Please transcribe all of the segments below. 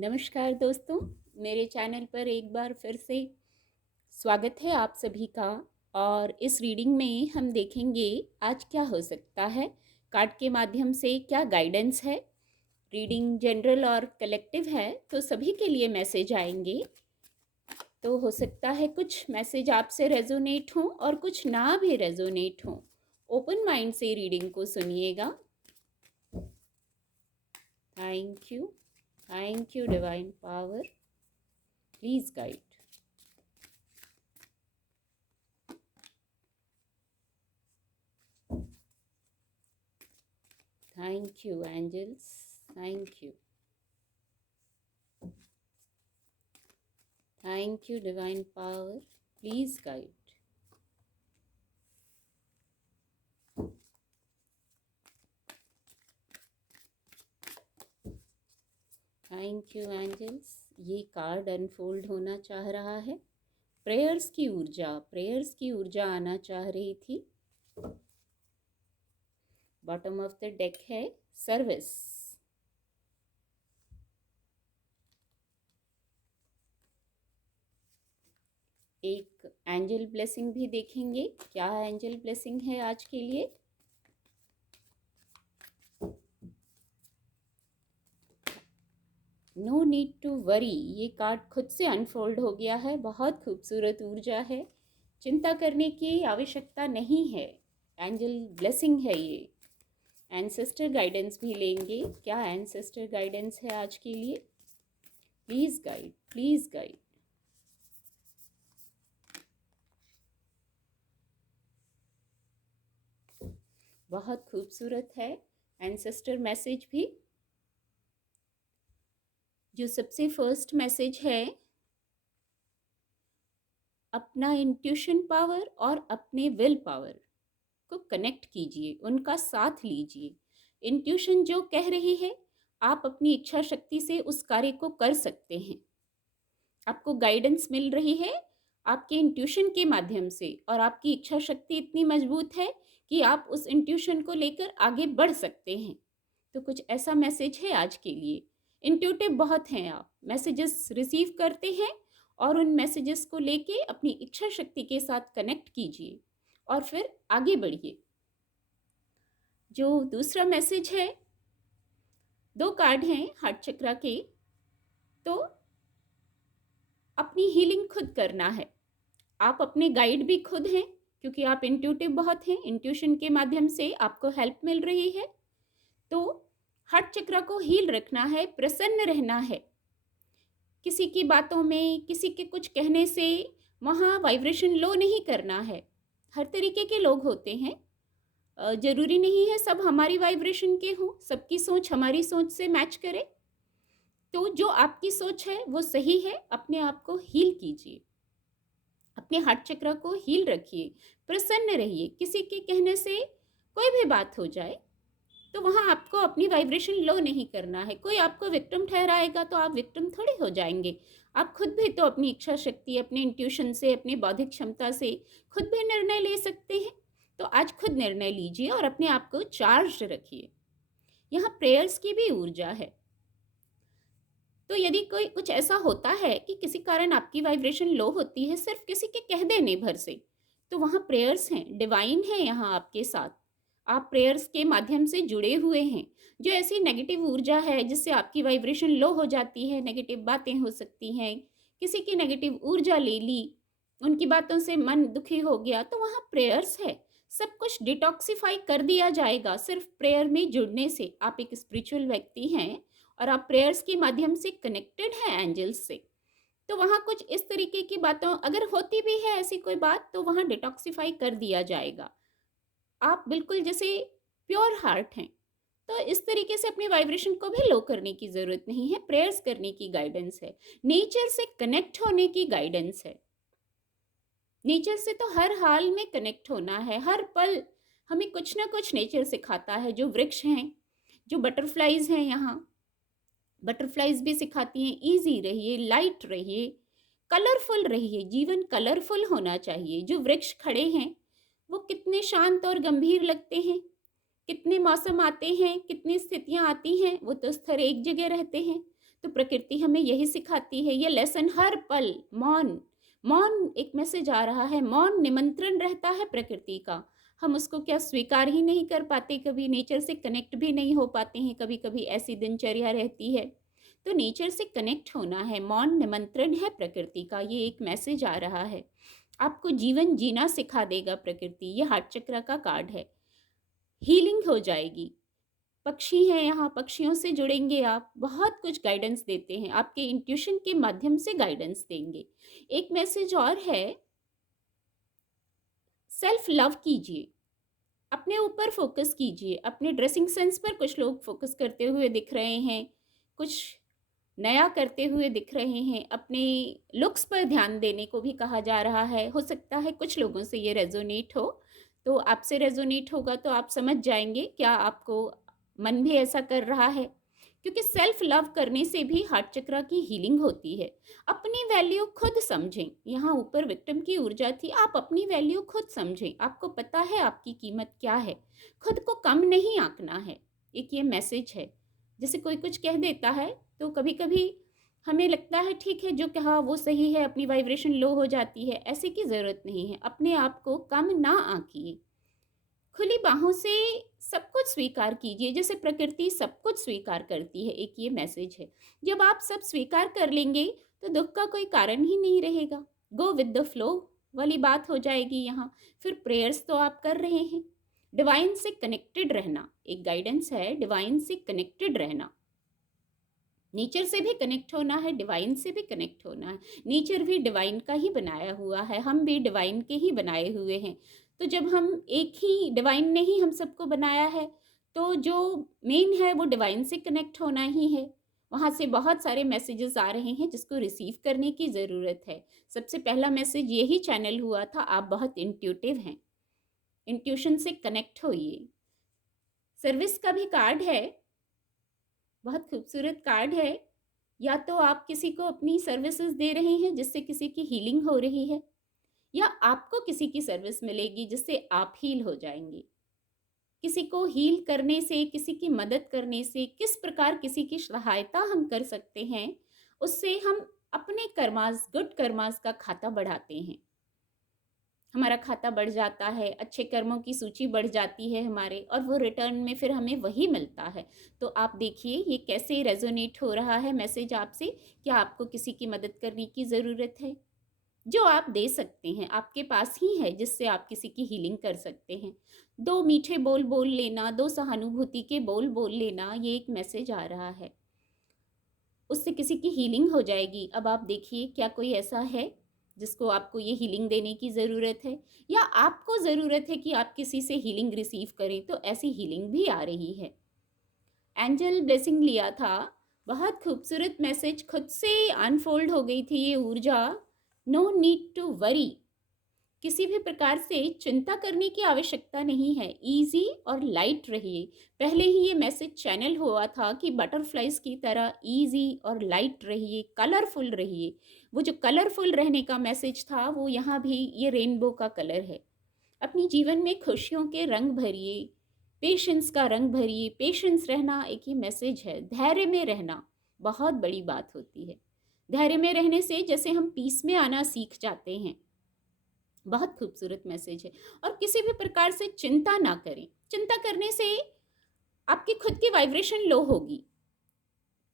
नमस्कार दोस्तों, मेरे चैनल पर एक बार फिर से स्वागत है आप सभी का। और इस रीडिंग में हम देखेंगे आज क्या हो सकता है, कार्ड के माध्यम से क्या गाइडेंस है। रीडिंग जनरल और कलेक्टिव है तो सभी के लिए मैसेज आएंगे। तो हो सकता है कुछ मैसेज आपसे रेजोनेट हो और कुछ ना भी रेजोनेट हो। ओपन माइंड से रीडिंग को सुनिएगा। Thank you, thank you divine power, please guide. Thank you, angels. Thank you. Thank you, divine power. Please guide. Thank you angels. ये कार्ड अनफोल्ड होना चाह रहा है। प्रेयर्स की ऊर्जा आना चाह रही थी। बॉटम ऑफ द डेक है सर्विस। एक एंजल ब्लेसिंग भी देखेंगे, क्या एंजल ब्लेसिंग है आज के लिए। नो नीड टू वरी, ये कार्ड खुद से अनफोल्ड हो गया है। बहुत खूबसूरत ऊर्जा है, चिंता करने की आवश्यकता नहीं है। एंजल ब्लेसिंग है ये। एंसेस्टर गाइडेंस भी लेंगे, क्या एंसेस्टर गाइडेंस है आज के लिए। Please guide, please guide. बहुत खूबसूरत है एंसेस्टर मैसेज भी। जो सबसे फर्स्ट मैसेज है, अपना इंट्यूशन पावर और अपने विल पावर को कनेक्ट कीजिए, उनका साथ लीजिए। इंट्यूशन जो कह रही है, आप अपनी इच्छा शक्ति से उस कार्य को कर सकते हैं। आपको गाइडेंस मिल रही है आपके इंट्यूशन के माध्यम से, और आपकी इच्छा शक्ति इतनी मजबूत है कि आप उस इंट्यूशन को लेकर आगे बढ़ सकते हैं। तो कुछ ऐसा मैसेज है आज के लिए। इंट्यूटिव बहुत हैं आप, मैसेजेस रिसीव करते हैं और उन मैसेजेस को लेके अपनी इच्छा शक्ति के साथ कनेक्ट कीजिए और फिर आगे बढ़िए। जो दूसरा मैसेज है, 2 कार्ड हैं हार्ट चक्रा के। तो अपनी हीलिंग खुद करना है। आप अपने गाइड भी खुद हैं, क्योंकि आप इंट्यूटिव बहुत हैं। इंट्यूशन के माध्यम से आपको हेल्प मिल रही है। तो हार्ट चक्र को हील रखना है, प्रसन्न रहना है। किसी की बातों में, किसी के कुछ कहने से वहाँ वाइब्रेशन लो नहीं करना है। हर तरीके के लोग होते हैं, जरूरी नहीं है सब हमारी वाइब्रेशन के हों, सबकी सोच हमारी सोच से मैच करे। तो जो आपकी सोच है वो सही है, अपने आप को हील कीजिए, अपने हार्ट चक्र को हील रखिए, प्रसन्न रहिए। किसी के कहने से कोई भी बात हो जाए तो वहाँ आपको अपनी वाइब्रेशन लो नहीं करना है। कोई आपको विक्टिम ठहराएगा तो आप विक्टिम थोड़ी हो जाएंगे। आप खुद भी तो अपनी इच्छा शक्ति, अपने इंट्यूशन से, अपनी बौद्धिक क्षमता से खुद भी निर्णय ले सकते हैं। तो आज खुद निर्णय लीजिए और अपने आप को चार्ज रखिए। यहाँ प्रेयर्स की भी ऊर्जा है। तो यदि कोई कुछ ऐसा होता है कि किसी कारण आपकी वाइब्रेशन लो होती है सिर्फ किसी के कह देने भर से, तो वहाँ प्रेयर्स हैं, डिवाइन है यहाँ आपके साथ। आप प्रेयर्स के माध्यम से जुड़े हुए हैं। जो ऐसी नेगेटिव ऊर्जा है जिससे आपकी वाइब्रेशन लो हो जाती है, नेगेटिव बातें हो सकती हैं, किसी की नेगेटिव ऊर्जा ले ली, उनकी बातों से मन दुखी हो गया, तो वहाँ प्रेयर्स है। सब कुछ डिटॉक्सिफाई कर दिया जाएगा सिर्फ प्रेयर में जुड़ने से। आप एक स्पिरिचुअल व्यक्ति हैं और आप प्रेयर्स के माध्यम से कनेक्टेड हैं एंजल्स से। तो वहाँ कुछ इस तरीके की बातों अगर होती भी है ऐसी कोई बात, तो वहाँ डिटॉक्सिफाई कर दिया जाएगा। आप बिल्कुल जैसे प्योर हार्ट हैं। तो इस तरीके से अपनी वाइब्रेशन को भी लो करने की ज़रूरत नहीं है। प्रेयर्स करने की गाइडेंस है, नेचर से कनेक्ट होने की गाइडेंस है। नेचर से तो हर हाल में कनेक्ट होना है। हर पल हमें कुछ ना कुछ नेचर सिखाता है। जो वृक्ष हैं, जो बटरफ्लाइज हैं, यहाँ बटरफ्लाइज भी सिखाती हैं इजी रहिए, लाइट रहिए, कलरफुल रहिए। जीवन कलरफुल होना चाहिए। जो वृक्ष खड़े हैं वो कितने शांत और गंभीर लगते हैं। कितने मौसम आते हैं, कितनी स्थितियां आती हैं, वो तो स्थिर एक जगह रहते हैं। तो प्रकृति हमें यही सिखाती है, ये लेसन हर पल मौन, मौन एक मैसेज आ रहा है, मौन निमंत्रण रहता है प्रकृति का। हम उसको क्या स्वीकार ही नहीं कर पाते, कभी नेचर से कनेक्ट भी नहीं हो पाते हैं, कभी कभी ऐसी दिनचर्या रहती है। तो नेचर से कनेक्ट होना है, मौन निमंत्रण है प्रकृति का, ये एक मैसेज आ रहा है। आपको जीवन जीना सिखा देगा प्रकृति, ये हार्ट चक्र का कार्ड है। हीलिंग हो जाएगी। पक्षी हैं यहाँ, पक्षियों से जुड़ेंगे आप, बहुत कुछ गाइडेंस देते हैं, आपके इंट्यूशन के माध्यम से गाइडेंस देंगे। एक मैसेज और है, सेल्फ लव कीजिए, अपने ऊपर फोकस कीजिए, अपने ड्रेसिंग सेंस पर कुछ लोग फोकस करते हुए दिख रहे हैं, कुछ नया करते हुए दिख रहे हैं, अपने लुक्स पर ध्यान देने को भी कहा जा रहा है। हो सकता है कुछ लोगों से ये रेजोनेट हो, तो आपसे रेजोनेट होगा तो आप समझ जाएंगे क्या आपको मन भी ऐसा कर रहा है, क्योंकि सेल्फ लव करने से भी हार्ट चक्र की हीलिंग होती है। अपनी वैल्यू खुद समझें, यहाँ ऊपर विक्टिम की ऊर्जा थी, आप अपनी वैल्यू खुद समझें, आपको पता है आपकी कीमत क्या है, खुद को कम नहीं आंकना है, एक ये मैसेज है। जैसे कोई कुछ कह देता है तो कभी कभी हमें लगता है ठीक है, जो कहा वो सही है, अपनी वाइब्रेशन लो हो जाती है, ऐसे की ज़रूरत नहीं है। अपने आप को कम ना आंकिए, खुली बाहों से सब कुछ स्वीकार कीजिए, जैसे प्रकृति सब कुछ स्वीकार करती है, एक ये मैसेज है। जब आप सब स्वीकार कर लेंगे तो दुख का कोई कारण ही नहीं रहेगा, गो विद द फ्लो वाली बात हो जाएगी यहाँ। फिर प्रेयर्स तो आप कर रहे हैं, डिवाइन से कनेक्टेड रहना एक गाइडेंस है, डिवाइन से कनेक्टेड रहना, नेचर से भी कनेक्ट होना है, डिवाइन से भी कनेक्ट होना है। नेचर भी डिवाइन का ही बनाया हुआ है, हम भी डिवाइन के ही बनाए हुए हैं। तो जब हम एक ही, डिवाइन ने ही हम सबको बनाया है, तो जो मेन है वो डिवाइन से कनेक्ट होना ही है। वहाँ से बहुत सारे मैसेजेस आ रहे हैं जिसको रिसीव करने की ज़रूरत है। सबसे पहला मैसेज यही चैनल हुआ था, आप बहुत इंट्यूटिव हैं, इंट्यूशन से कनेक्ट होइए। सर्विस का भी कार्ड है, बहुत खूबसूरत कार्ड है। या तो आप किसी को अपनी सर्विसेज दे रहे हैं जिससे किसी की हीलिंग हो रही है, या आपको किसी की सर्विस मिलेगी जिससे आप हील हो जाएंगे। किसी को हील करने से, किसी की मदद करने से, किस प्रकार किसी की सहायता हम कर सकते हैं, उससे हम अपने कर्मास, गुड कर्मास का खाता बढ़ाते हैं। हमारा खाता बढ़ जाता है, अच्छे कर्मों की सूची बढ़ जाती है हमारे, और वो रिटर्न में फिर हमें वही मिलता है। तो आप देखिए ये कैसे रेजोनेट हो रहा है मैसेज आपसे। क्या आपको किसी की मदद करने की ज़रूरत है? जो आप दे सकते हैं आपके पास ही है, जिससे आप किसी की हीलिंग कर सकते हैं। दो मीठे बोल बोल लेना, दो सहानुभूति के बोल बोल लेना, ये एक मैसेज आ रहा है, उससे किसी की हीलिंग हो जाएगी। अब आप देखिए क्या कोई ऐसा है जिसको आपको ये हीलिंग देने की ज़रूरत है, या आपको ज़रूरत है कि आप किसी से हीलिंग रिसीव करें, तो ऐसी हीलिंग भी आ रही है। एंजल ब्लेसिंग लिया था, बहुत खूबसूरत मैसेज, खुद से अनफोल्ड हो गई थी ये ऊर्जा। नो नीड टू वरी, किसी भी प्रकार से चिंता करने की आवश्यकता नहीं है, इजी और लाइट रहिए। पहले ही ये मैसेज चैनल हुआ था कि बटरफ्लाइज की तरह इजी और लाइट रहिए, कलरफुल रहिए। वो जो कलरफुल रहने का मैसेज था वो यहाँ भी ये रेनबो का कलर है। अपनी जीवन में खुशियों के रंग भरिए, पेशेंस का रंग भरिए, पेशेंस रहना एक ही मैसेज है। धैर्य में रहना बहुत बड़ी बात होती है, धैर्य में रहने से जैसे हम पीस में आना सीख जाते हैं। बहुत खूबसूरत मैसेज है। और किसी भी प्रकार से चिंता ना करें, चिंता करने से आपकी खुद की वाइब्रेशन लो होगी।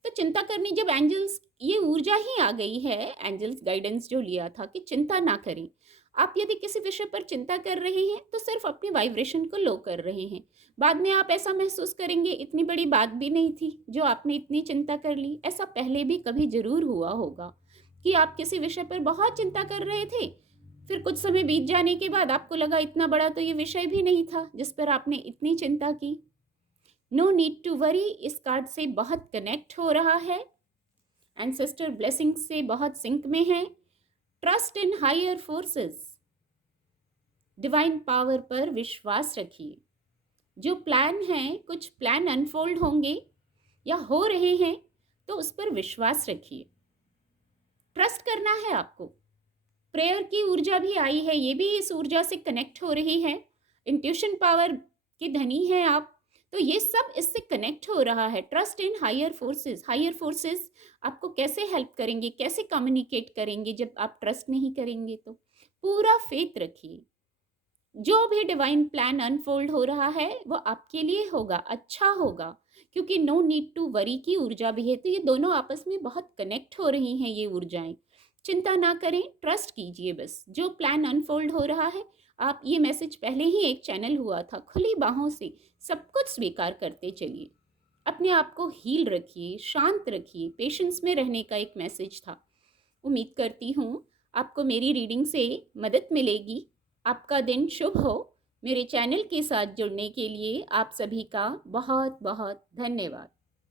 तो चिंता करनी, जब एंजल्स ये ऊर्जा ही आ गई है, एंजल्स गाइडेंस जो लिया था कि चिंता ना करें। आप यदि किसी विषय पर चिंता कर रहे हैं तो सिर्फ अपनी वाइब्रेशन को लो कर रहे हैं। बाद में आप ऐसा महसूस करेंगे इतनी बड़ी बात भी नहीं थी जो आपने इतनी चिंता कर ली। ऐसा पहले भी कभी जरूर हुआ होगा कि आप किसी विषय पर बहुत चिंता कर रहे थे, फिर कुछ समय बीत जाने के बाद आपको लगा इतना बड़ा तो ये विषय भी नहीं था जिस पर आपने इतनी चिंता की। नो नीड टू वरी इस कार्ड से बहुत कनेक्ट हो रहा है, एंसेस्टर ब्लेसिंग से बहुत सिंक में है। Trust in higher forces, divine power पर विश्वास रखिए। जो प्लान है, कुछ प्लान अनफोल्ड होंगे या हो रहे हैं, तो उस पर विश्वास रखिए, ट्रस्ट करना है आपको। प्रेयर की ऊर्जा भी आई है, ये भी इस ऊर्जा से कनेक्ट हो रही है। इंट्यूशन पावर के धनी हैं आप, तो ये सब इससे कनेक्ट हो रहा है। ट्रस्ट इन हायर फोर्सेस आपको कैसे हेल्प करेंगे, कैसे कम्युनिकेट करेंगे जब आप ट्रस्ट नहीं करेंगे तो? पूरा फेथ रखिए। जो भी डिवाइन प्लान अनफोल्ड हो रहा है वो आपके लिए होगा, अच्छा होगा, क्योंकि नो नीड टू वरी की ऊर्जा भी है, तो ये दोनों आपस में बहुत कनेक्ट हो रही हैं ये ऊर्जाएं। चिंता ना करें, ट्रस्ट कीजिए बस। जो प्लान अनफोल्ड हो रहा है, आप ये मैसेज पहले ही एक चैनल हुआ था, खुली बाहों से सब कुछ स्वीकार करते चलिए। अपने आप को हील रखिए, शांत रखिए, पेशेंस में रहने का एक मैसेज था। उम्मीद करती हूँ आपको मेरी रीडिंग से मदद मिलेगी। आपका दिन शुभ हो। मेरे चैनल के साथ जुड़ने के लिए आप सभी का बहुत बहुत धन्यवाद।